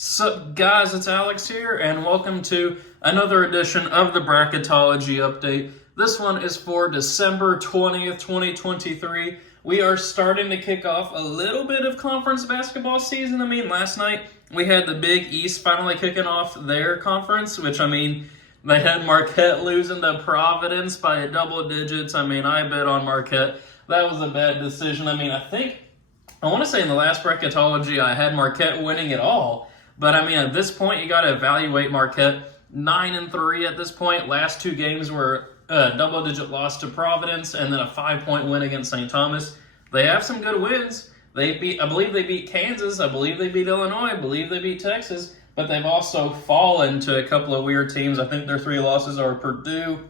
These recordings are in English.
Sup guys, it's Alex here, and welcome to another edition of the Bracketology Update. This one is for December 20th, 2023. We are starting to kick off a little bit of conference basketball season. Last night we had the Big East finally kicking off their conference, which, they had Marquette losing to Providence by double digits. I bet on Marquette. That was a bad decision. I want to say in the last Bracketology I had Marquette winning it all. But at this point, you got to evaluate Marquette. 9-3 at this point. Last two games were a double-digit loss to Providence and then a 5-point win against St. Thomas. They have some good wins. I believe they beat Kansas. I believe they beat Illinois. I believe they beat Texas. But they've also fallen to a couple of weird teams. I think their three losses are Purdue,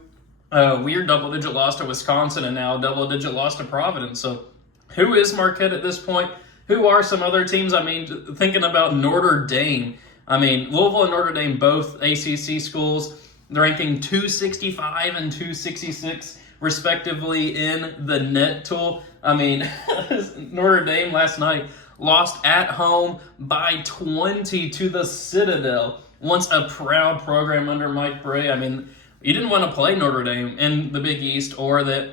weird double-digit loss to Wisconsin, and now double-digit loss to Providence. So who is Marquette at this point? Who are some other teams? Thinking about Notre Dame. Louisville and Notre Dame, both ACC schools, they're ranking 265 and 266, respectively, in the net tool. Notre Dame last night lost at home by 20 to the Citadel. Once a proud program under Mike Brey. You didn't want to play Notre Dame in the Big East, or that,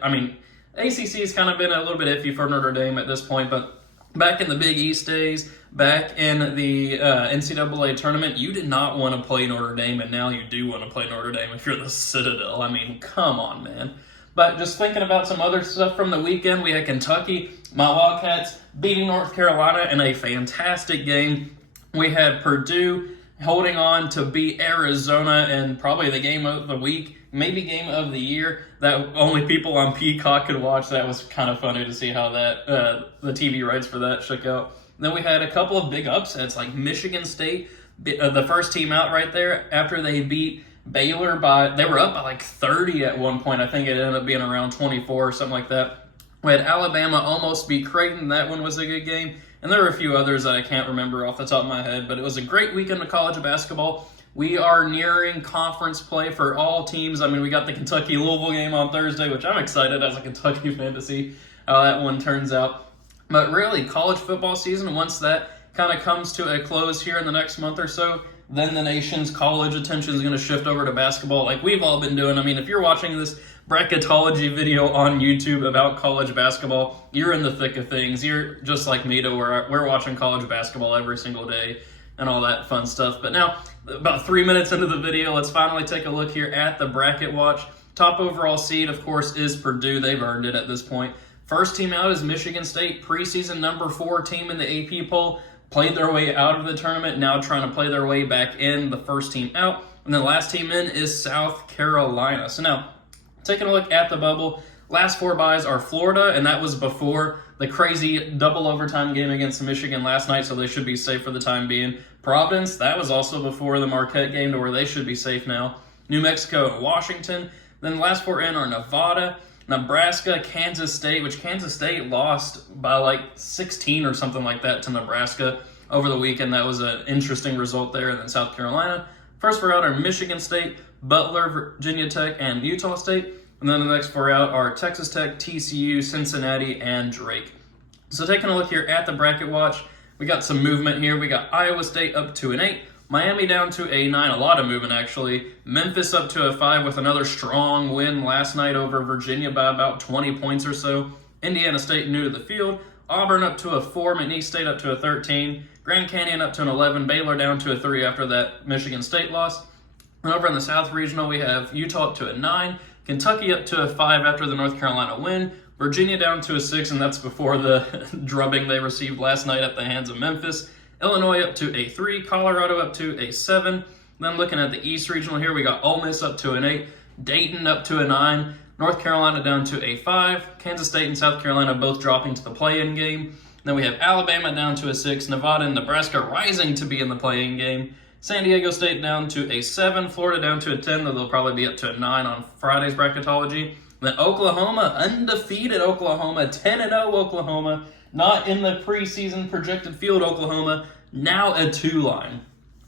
ACC has kind of been a little bit iffy for Notre Dame at this point, but back in the Big East days, back in the NCAA Tournament, you did not want to play Notre Dame, and now you do want to play Notre Dame if you're the Citadel. Come on, man. But just thinking about some other stuff from the weekend, we had Kentucky, my Wildcats, beating North Carolina in a fantastic game. We had Purdue holding on to beat Arizona in probably the game of the week, maybe game of the year, that only people on Peacock could watch. That was kind of funny to see how that the TV rights for that shook out. Then we had a couple of big upsets, like Michigan State, the first team out right there, after they beat Baylor they were up by like 30 at one point. I think it ended up being around 24 or something like that. We had Alabama almost beat Creighton. That one was a good game. And there were a few others that I can't remember off the top of my head, but it was a great weekend of college basketball. We are nearing conference play for all teams. We got the Kentucky-Louisville game on Thursday, which I'm excited as a Kentucky fan to see how that one turns out. But really, college football season, once that kind of comes to a close here in the next month or so, then the nation's college attention is going to shift over to basketball like we've all been doing. If you're watching this Bracketology video on YouTube about college basketball, you're in the thick of things. You're just like me, we're watching college basketball every single day and all that fun stuff. But now, about 3 minutes into the video, let's finally take a look here at the bracket watch. Top overall seed, of course, is Purdue. They've earned it at this point. First team out is Michigan State, preseason number 4 team in the AP poll. Played their way out of the tournament, now trying to play their way back in, the first team out. And then the last team in is South Carolina. So now, taking a look at the bubble, last 4 byes are Florida, and that was before the crazy double overtime game against Michigan last night, so they should be safe for the time being. Providence, that was also before the Marquette game, to where they should be safe now. New Mexico and Washington. Then the last 4 in are Nevada, Nebraska, Kansas State, which Kansas State lost by like 16 or something like that to Nebraska over the weekend. That was an interesting result there. And then South Carolina. First 4 out are Michigan State, Butler, Virginia Tech, and Utah State. And then the next 4 out are Texas Tech, TCU, Cincinnati, and Drake. So taking a look here at the bracket watch, we got some movement here. We got Iowa State up to an 8. Miami down to a 9, a lot of movement actually. Memphis up to a 5 with another strong win last night over Virginia by about 20 points or so. Indiana State new to the field. Auburn up to a 4, McNeese State up to a 13. Grand Canyon up to an 11, Baylor down to a 3 after that Michigan State loss. And over in the South Regional, we have Utah up to a 9, Kentucky up to a 5 after the North Carolina win, Virginia down to a 6, and that's before the drubbing they received last night at the hands of Memphis. Illinois up to a 3, Colorado up to a 7. Then looking at the East Regional here, we got Ole Miss up to an 8, Dayton up to a 9, North Carolina down to a 5, Kansas State and South Carolina both dropping to the play-in game. Then we have Alabama down to a 6, Nevada and Nebraska rising to be in the play-in game. San Diego State down to a 7, Florida down to a 10, though they'll probably be up to a 9 on Friday's Bracketology. Then Oklahoma, undefeated Oklahoma, 10-0 Oklahoma, not in the preseason projected field Oklahoma, now a 2 line.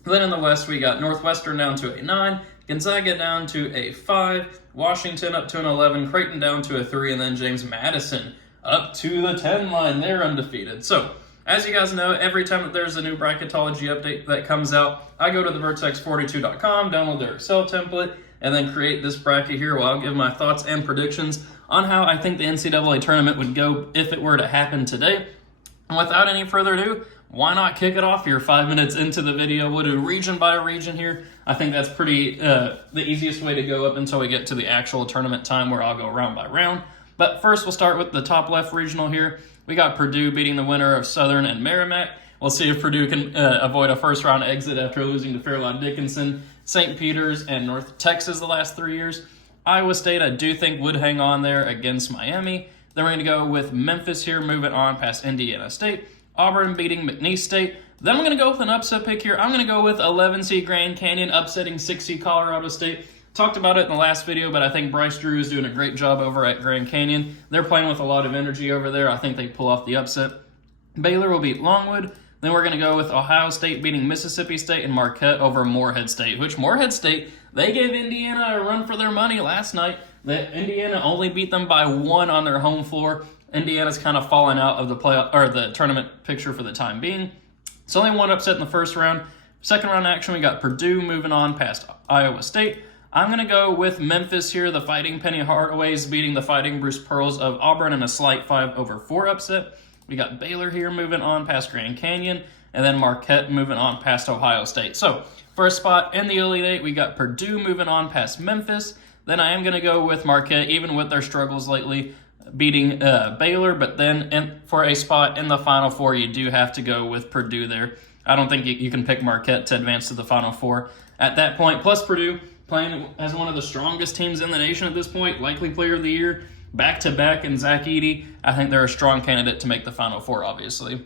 Then in the West, we got Northwestern down to a 9, Gonzaga down to a 5, Washington up to an 11, Creighton down to a 3, and then James Madison up to the 10 line. They're undefeated. So As you guys know, every time that there's a new bracketology update that comes out, I go to the vertex42.com, download their Excel template, and then create this bracket here where I'll give my thoughts and predictions on how I think the NCAA tournament would go if it were to happen today. And without any further ado, why not kick it off here 5 minutes into the video? We'll do region by region here. I think that's pretty the easiest way to go up until we get to the actual tournament time where I'll go round by round. But first, we'll start with the top left regional here. We got Purdue beating the winner of Southern and Merrimack. We'll see if Purdue can avoid a first-round exit after losing to Fairlawn Dickinson, St. Peter's, and North Texas the last 3 years. Iowa State, I do think, would hang on there against Miami. Then we're going to go with Memphis here, moving on past Indiana State. Auburn beating McNeese State. Then I'm going to go with an upset pick here. I'm going to go with 11-seed Grand Canyon upsetting 6-seed Colorado State. Talked about it in the last video, but I think Bryce Drew is doing a great job over at Grand Canyon. They're playing with a lot of energy over there. I think they pull off the upset. Baylor will beat Longwood. Then we're going to go with Ohio State beating Mississippi State and Marquette over Morehead State, which Morehead State, they gave Indiana a run for their money last night. Indiana only beat them by 1 on their home floor. Indiana's kind of fallen out of the playoff or the tournament picture for the time being. It's only one upset in the first round. Second round action, we got Purdue moving on past Iowa State. I'm going to go with Memphis here, the Fighting Penny Hardaways beating the Fighting Bruce Pearls of Auburn in a slight 5-4 upset. We got Baylor here moving on past Grand Canyon, and then Marquette moving on past Ohio State. So, first spot in the Elite Eight, we got Purdue moving on past Memphis. Then I am going to go with Marquette, even with their struggles lately, beating Baylor. But then for a spot in the Final Four, you do have to go with Purdue there. I don't think you can pick Marquette to advance to the Final Four at that point. Plus Purdue playing as one of the strongest teams in the nation at this point, likely player of the year, back-to-back, and Zach Edey. I think they're a strong candidate to make the Final Four, obviously.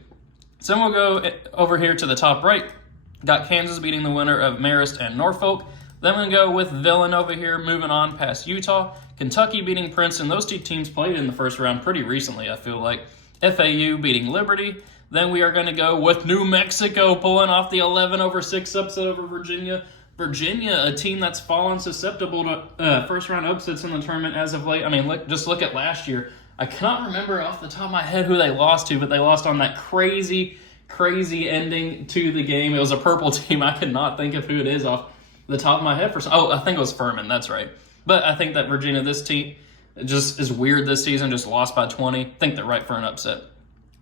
So then we'll go over here to the top right. Got Kansas beating the winner of Marist and Norfolk. Then we're going to go with Villanova here, moving on past Utah. Kentucky beating Princeton. Those two teams played in the first round pretty recently, I feel like. FAU beating Liberty. Then we are going to go with New Mexico pulling off the 11-6 upset over Virginia. Virginia, a team that's fallen susceptible to first-round upsets in the tournament as of late. I mean, just look at last year. I cannot remember off the top of my head who they lost to, but they lost on that crazy ending to the game. It was a purple team. I could not think of who it is off the top of my head. I think it was Furman. That's right. But I think that Virginia, this team, just is weird this season, just lost by 20. I think they're right for an upset.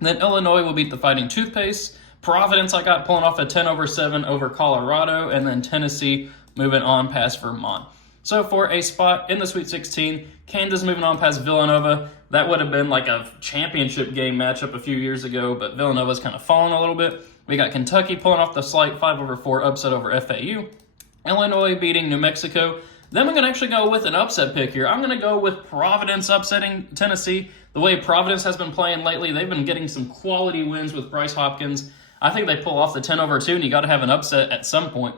And then Illinois will beat the Fighting Toothpaste. Providence, I got pulling off a 10-7 over Colorado, and then Tennessee moving on past Vermont. So for a spot in the Sweet 16, Kansas moving on past Villanova. That would have been like a championship game matchup a few years ago, but Villanova's kind of fallen a little bit. We got Kentucky pulling off the slight 5-4 upset over FAU. Illinois beating New Mexico. Then we're going to actually go with an upset pick here. I'm going to go with Providence upsetting Tennessee. The way Providence has been playing lately, they've been getting some quality wins with Bryce Hopkins. I think they pull off the 10-2, and you got to have an upset at some point.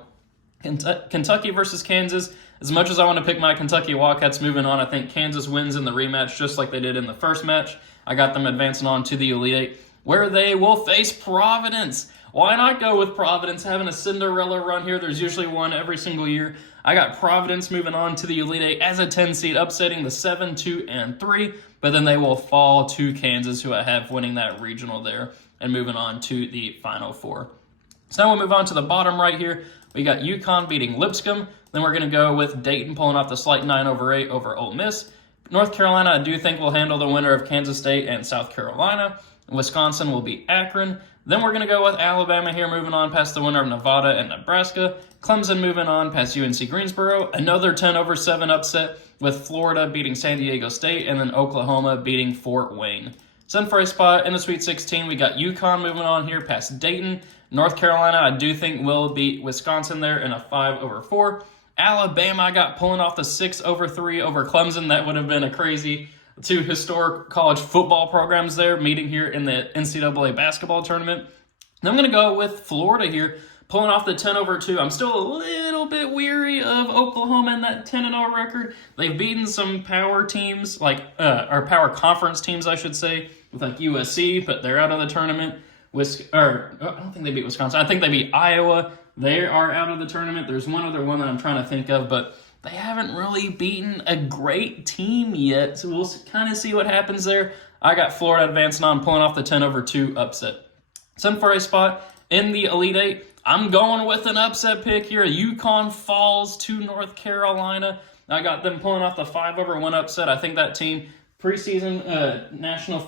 Kentucky versus Kansas. As much as I want to pick my Kentucky Wildcats moving on, I think Kansas wins in the rematch just like they did in the first match. I got them advancing on to the Elite Eight, where they will face Providence. Why not go with Providence having a Cinderella run here? There's usually one every single year. I got Providence moving on to the Elite Eight as a 10-seed, upsetting the 7, 2, and 3, but then they will fall to Kansas, who I have winning that regional there, and moving on to the Final Four. So now we'll move on to the bottom right here. We got UConn beating Lipscomb. Then we're going to go with Dayton pulling off the slight 9-8 over Ole Miss. North Carolina, I do think, will handle the winner of Kansas State and South Carolina. Wisconsin will beat Akron. Then we're going to go with Alabama here, moving on past the winner of Nevada and Nebraska. Clemson moving on past UNC Greensboro. Another 10-7 upset with Florida beating San Diego State, and then Oklahoma beating Fort Wayne. So then for a spot in the Sweet 16, we got UConn moving on here past Dayton. North Carolina, I do think, will beat Wisconsin there in a 5-4. Alabama, I got pulling off the 6-3 over Clemson. That would have been a crazy two historic college football programs there meeting here in the NCAA basketball tournament. Then I'm going to go with Florida here, pulling off the 10-2. I'm still a little bit weary of Oklahoma and that 10-0 record. They've beaten some power teams, or power conference teams, I should say, with like USC, but they're out of the tournament. I don't think they beat Wisconsin. I think they beat Iowa. They are out of the tournament. There's one other one that I'm trying to think of, but they haven't really beaten a great team yet, so we'll kind of see what happens there. I got Florida advancing on, pulling off the 10-2 upset. Then for a spot in the Elite Eight, I'm going with an upset pick here. UConn falls to North Carolina. I got them pulling off the 5-1 upset. I think that team, preseason national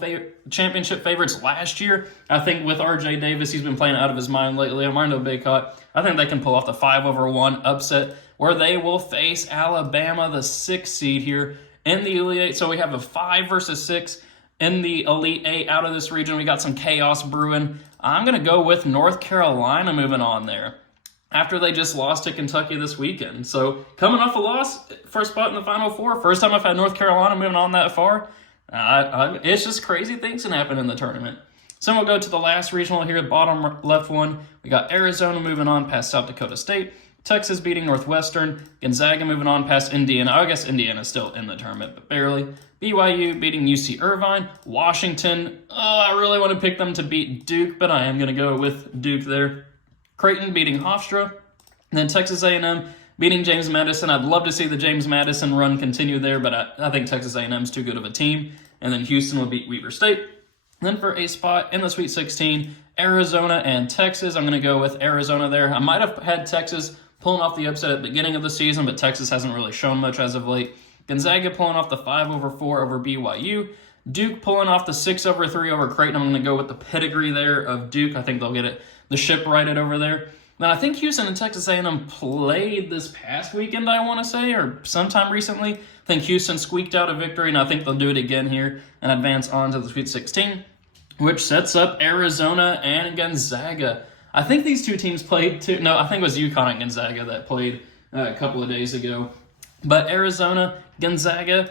championship favorites last year. I think with R.J. Davis, he's been playing out of his mind lately. Armando Bacot, I think they can pull off the 5-1 upset where they will face Alabama, the 6th seed here in the Elite Eight. So we have a 5 versus 6 in the Elite Eight out of this region. We got some chaos brewing. I'm going to go with North Carolina moving on there after they just lost to Kentucky this weekend. So coming off a loss, first spot in the Final Four. First time I've had North Carolina moving on that far. It's just crazy things can happen in the tournament. So we'll go to the last regional here, bottom left one. We got Arizona moving on past South Dakota State. Texas beating Northwestern. Gonzaga moving on past Indiana. I guess Indiana's still in the tournament, but barely. BYU beating UC Irvine. Washington, I really want to pick them to beat Duke, but I am going to go with Duke there. Creighton beating Hofstra. And then Texas A&M beating James Madison. I'd love to see the James Madison run continue there, but I think Texas A&M is too good of a team. And then Houston will beat Weber State. And then for a spot in the Sweet 16, Arizona and Texas. I'm going to go with Arizona there. I might have had Texas pulling off the upset at the beginning of the season, but Texas hasn't really shown much as of late. Gonzaga pulling off the 5-4 over BYU. Duke pulling off the 6-3 over Creighton. I'm going to go with the pedigree there of Duke. I think they'll get the ship righted over there. Then I think Houston and Texas A&M played this past weekend, I want to say, or sometime recently. I think Houston squeaked out a victory, and I think they'll do it again here and advance on to the Sweet 16, which sets up Arizona and Gonzaga. I think these two teams played too. No, I think it was UConn and Gonzaga that played a couple of days ago. But Arizona, Gonzaga,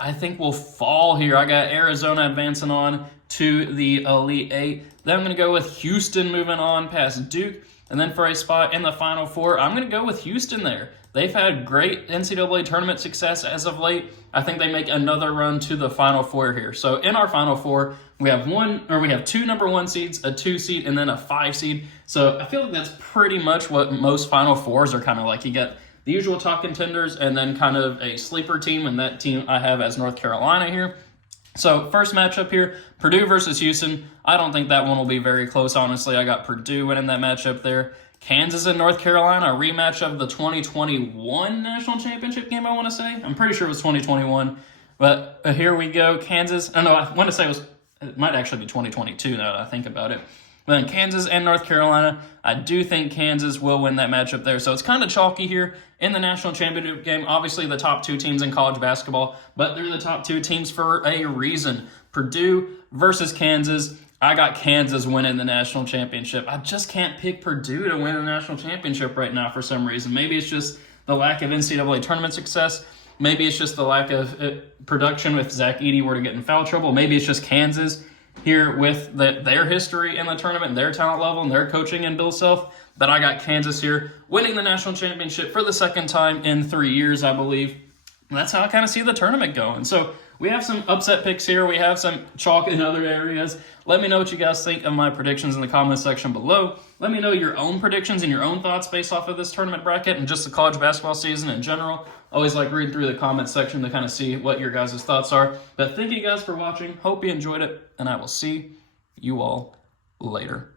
I think will fall here. I got Arizona advancing on to the Elite Eight. Then I'm going to go with Houston moving on past Duke. And then for a spot in the Final Four, I'm going to go with Houston there. They've had great NCAA tournament success as of late. I think they make another run to the Final Four here. So in our Final Four, we have two number 1 seeds, a 2 seed, and then a 5 seed. So I feel like that's pretty much what most Final Fours are kind of like. You get the usual top contenders and then kind of a sleeper team, and that team I have as North Carolina here. So first matchup here, Purdue versus Houston. I don't think that one will be very close, honestly. I got Purdue winning that matchup there. Kansas and North Carolina, a rematch of the 2021 national championship game, I want to say. I'm pretty sure it was 2021. But here we go. Kansas. I want to say it might actually be 2022 now that I think about it. But then Kansas and North Carolina, I do think Kansas will win that matchup there. So it's kind of chalky here in the national championship game. Obviously, the top 2 teams in college basketball, but they're the top 2 teams for a reason. Purdue versus Kansas. I got Kansas winning the national championship. I just can't pick Purdue to win the national championship right now for some reason. Maybe it's just the lack of NCAA tournament success. Maybe it's just the lack of production if Zach Edey were to get in foul trouble. Maybe it's just Kansas here with their history in the tournament, their talent level, and their coaching and Bill Self. But I got Kansas here winning the national championship for the second time in 3 years, I believe. And that's how I kind of see the tournament going. So we have some upset picks here. We have some chalk in other areas. Let me know what you guys think of my predictions in the comment section below. Let me know your own predictions and your own thoughts based off of this tournament bracket and just the college basketball season in general. Always like reading through the comment section to kind of see what your guys' thoughts are. But thank you guys for watching. Hope you enjoyed it, and I will see you all later.